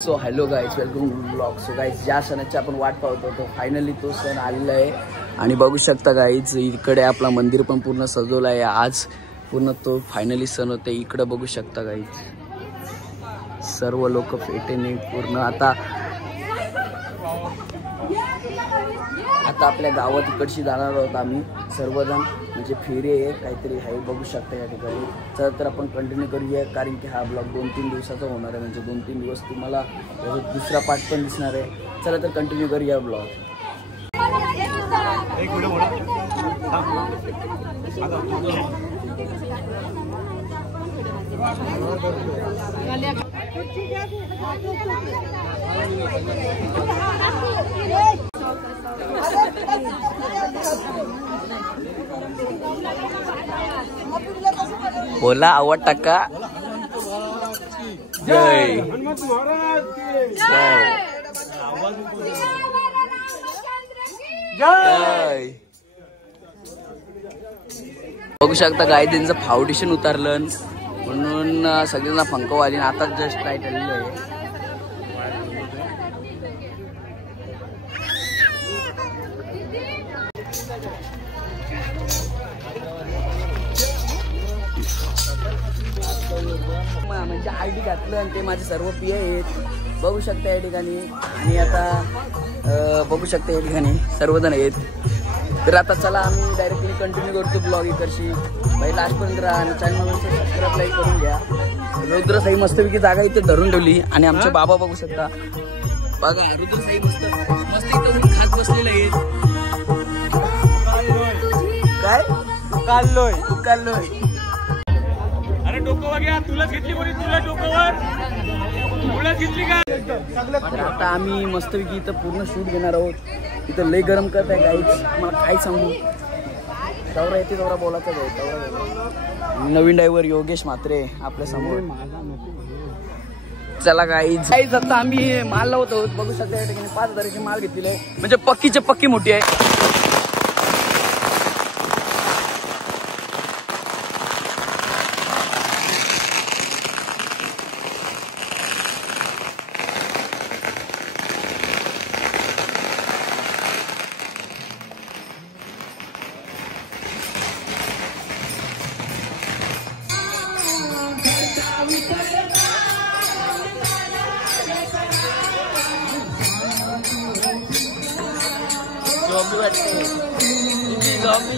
So hello guys, welcome to blog. So guys, ज्या सणाची आपण वाट पाहत होतो फायनली तो सण आलेला आहे. आणि बघू शकता गाईज, इकडे आपला मंदिर पण पूर्ण सजवलं आहे. आज पूर्ण तो फायनली सण होते. इकडे बघू शकता गाईज, सर्व लोक पेटेने पूर्ण आता आपल्या गावात इकडची जाणार आहोत आम्ही सर्वजण. म्हणजे फेरी आहे काहीतरी आहे, बघू शकता या ठिकाणी. चला तर आपण कंटिन्यू करूया, कारण की हा ब्लॉग 2-3 दिवसाचा होणार आहे. म्हणजे 2-3 दिवस तुम्हाला दुसरा पार्ट पण दिसणार आहे. चला तर कंटिन्यू करूया ब्लॉग. बोला आवड टाका. जय जय. बघू शकता गाय, त्यांचं फाउंडेशन उतारलं म्हणून सगळ्यांना फंको आली. आता जस्ट लाईट आलेली आहे. म्हणजे आयडी घातलं आणि ते माझे सर्व पी आहेत, बघू शकता या ठिकाणी. आणि आता बघू शकता या ठिकाणी सर्वजण आहेत. तर आता चला आम्ही डायरेक्टली कंटिन्यू करतो ब्लॉग. इकडची भाई लास्टपर्यंत राहा आणि चॅनल सबस्क्राईब लाईक करून घ्या. रुद्रसाई मस्तपैकी जागा इथे धरून ठेवली. आणि आमचे बाबा बघू शकता, बघा रुद्रसाई मस्त मस्त इथं खात बसलेले आहेत. काय काढलोय काढलोय. अरे डोकं वगैरे तुलाच घेतली कोणी, तुला डोकंवर तुलाच घेतली का? आता आम्ही मस्तपैकी इथं पूर्ण शूट घेणार आहोत. इथं लय गरम करत आहे गाईच, मला काय सांगू. दौरा येते दौरा बोलायचा आहे. नवीन ड्रायव्हर योगेश म्हात्रे आपल्या समोर. चला गाईज, आता आम्ही माल लावतो. बघू शकता या ठिकाणी 5,000ची माल घेतलेली आहे. म्हणजे पक्कीचे पक्की मोठी आहे. झॉम्बी वाटते झॉम्बी.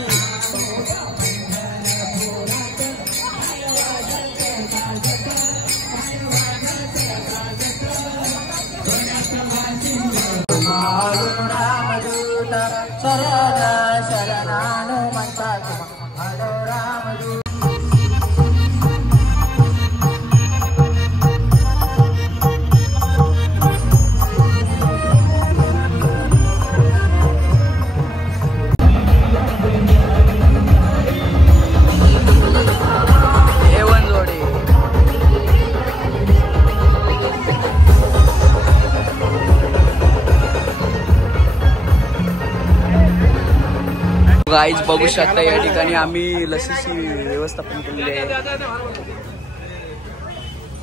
गाईज बघू शकता या ठिकाणी आम्ही लसीची व्यवस्थापन केलेली आहे,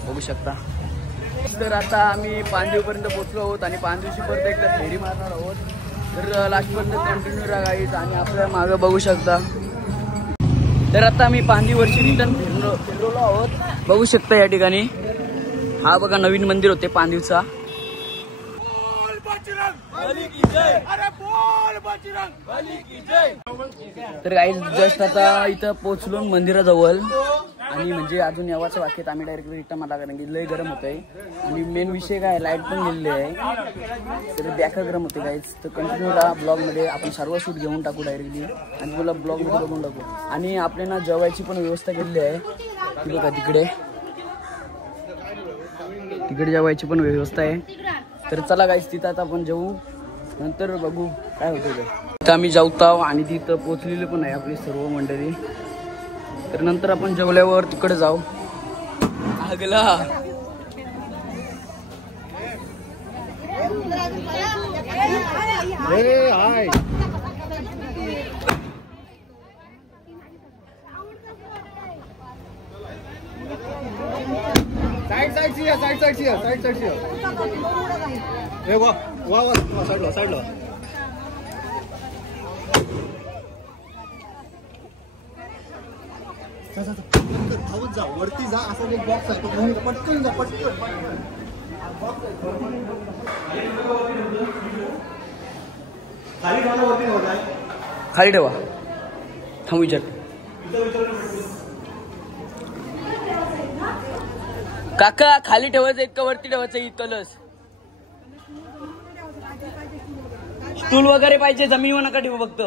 बघू शकता. तर आता आम्ही पांदिवपर्यंत पोहोचलो आहोत आणि पांदिवशी परत एकदा फेरी मारणार आहोत. तर लास्टपर्यंत कंटिन्यू राहा गाईज. आणि आपल्या मागं बघू शकता. तर आता आम्ही पांदिवरची रिटर्न फिरलो आहोत, बघू शकता या ठिकाणी. हा बघा नवीन मंदिर होते पांदिवचा. तर गाईज जस्ट आता इथं पोहोचलो मंदिराजवळ. आणि म्हणजे अजून यावाचं वाक्यात आम्ही डायरेक्ट रिटर्न मला, कारण की लय गरम होत आहे. आणि मेन विषय काय, लाईट पण गेलेली आहे. तर बेकार गरम होते गाईज. तर कंटिन्यू राहा ब्लॉगमध्ये. आपण सर्व शूट घेऊन टाकू डायरेक्टली आणि तुला ब्लॉगमध्ये बघून टाकू. आणि आपल्याला जेवायची पण व्यवस्था केलेली आहे. ती बघा तिकडे जेवायची पण व्यवस्था आहे. तर चला गाईज, तिथं आता आपण जेवू, नंतर बघू काय होतं ते. तिथं आम्ही जेवतो आणि तिथं पोचलेले पण आहे आपली सर्व मंडळी. तर नंतर आपण जेवल्यावर तिकडे जाऊ. आगला साइड साइड साईडची हे वा वा वा साईडला धावत जा वरती जा असा एक बॉक्स आहे तो घेऊन पटकन जा पटकन खाली ठेवा वरती ठेवा खाली ठेवा थांबू विचार काका खाली ठेवायचं इतकं वरती ठेवायचं इतकंच स्टूल वगैरे पाहिजे जमीन नका ठेवू फक्त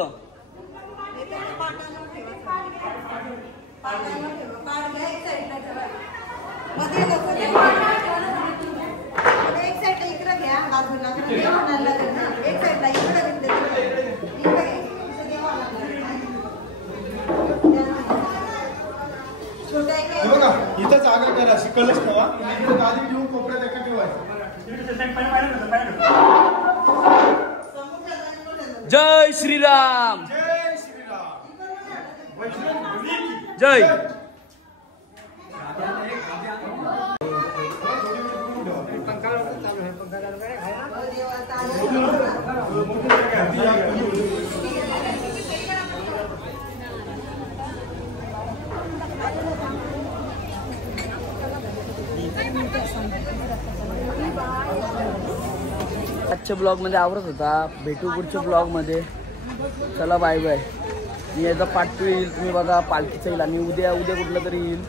बघा इथं जागा करा शिकलच ठेवा गादी घेऊन कोपऱ्यात एका ठेवायचं जय श्रीराम जय आजच्या ब्लॉगमध्ये आवरत होता भेटू पुढच्या ब्लॉगमध्ये चला बाय बाय मी याचा पार्ट 2 येईल तुम्ही बघा पालखीचं येईल आणि उद्या कुठलं तरी येईल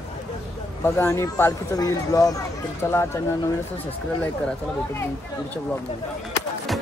बघा आणि पालखीचं येईल ब्लॉग तर चला चॅनल नवीन असेल सबस्क्राईब लाईक करा चला भेटू पुढच्या ब्लॉगमध्ये